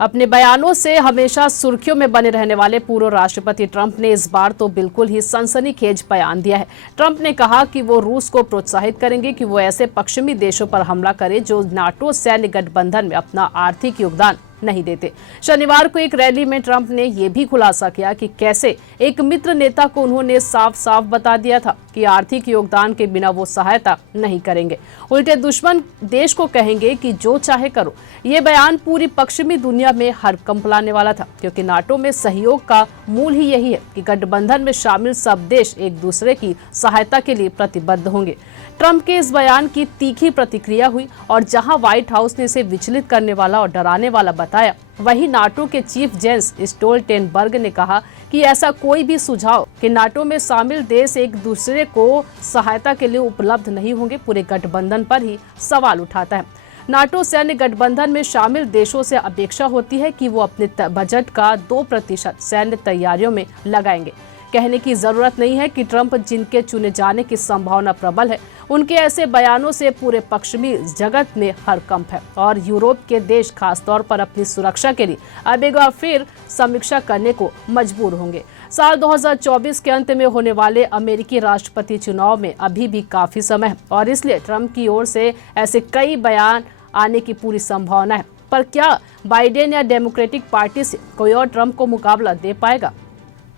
अपने बयानों से हमेशा सुर्खियों में बने रहने वाले पूर्व राष्ट्रपति ट्रंप ने इस बार तो बिल्कुल ही सनसनीखेज बयान दिया है। ट्रंप ने कहा कि वो रूस को प्रोत्साहित करेंगे कि वो ऐसे पश्चिमी देशों पर हमला करे जो नाटो सैन्य गठबंधन में अपना आर्थिक योगदान नहीं देते। शनिवार को एक रैली में ट्रंप ने यह भी खुलासा किया कि कैसे एक मित्र नेता को उन्होंने साफ साफ बता दिया था कि आर्थिक योगदान के बिना वो सहायता नहीं करेंगे, उल्टे दुश्मन देश को कहेंगे कि जो चाहे करो। ये बयान पूरी पश्चिमी दुनिया में हड़कंप लाने वाला था, क्योंकि नाटो में सहयोग का मूल ही यही है कि गठबंधन में शामिल सब देश एक दूसरे की सहायता के लिए प्रतिबद्ध होंगे। ट्रंप के इस बयान की तीखी प्रतिक्रिया हुई और जहां व्हाइट हाउस ने इसे विचलित करने वाला और डराने वाला बताया, वहीं नाटो के चीफ जेंस स्टोल्टेनबर्ग ने कहा कि ऐसा कोई भी सुझाव कि नाटो में शामिल देश एक दूसरे को सहायता के लिए उपलब्ध नहीं होंगे पूरे गठबंधन पर ही सवाल उठाता है। नाटो सैन्य गठबंधन में शामिल देशों से अपेक्षा होती है कि वो अपने बजट का 2% सैन्य तैयारियों में लगाएंगे। कहने की जरूरत नहीं है कि ट्रंप, जिनके चुने जाने की संभावना प्रबल है, उनके ऐसे बयानों से पूरे पश्चिमी जगत में हड़कंप है और यूरोप के देश खासतौर पर अपनी सुरक्षा के लिए अब एक बार फिर समीक्षा करने को मजबूर होंगे। साल 2024 के अंत में होने वाले अमेरिकी राष्ट्रपति चुनाव में अभी भी काफी समय है और इसलिए ट्रंप की ओर से ऐसे कई बयान आने की पूरी संभावना है। पर क्या बाइडेन या डेमोक्रेटिक पार्टी से कोई और ट्रंप को मुकाबला दे पाएगा?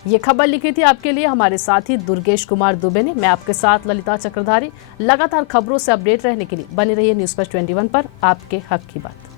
ये खबर लिखी थी आपके लिए हमारे साथी दुर्गेश कुमार दुबे ने। मैं आपके साथ ललिता चक्रधारी। लगातार खबरों से अपडेट रहने के लिए बने रहिए न्यूज़ फर्स्ट 21 पर, आपके हक की बात।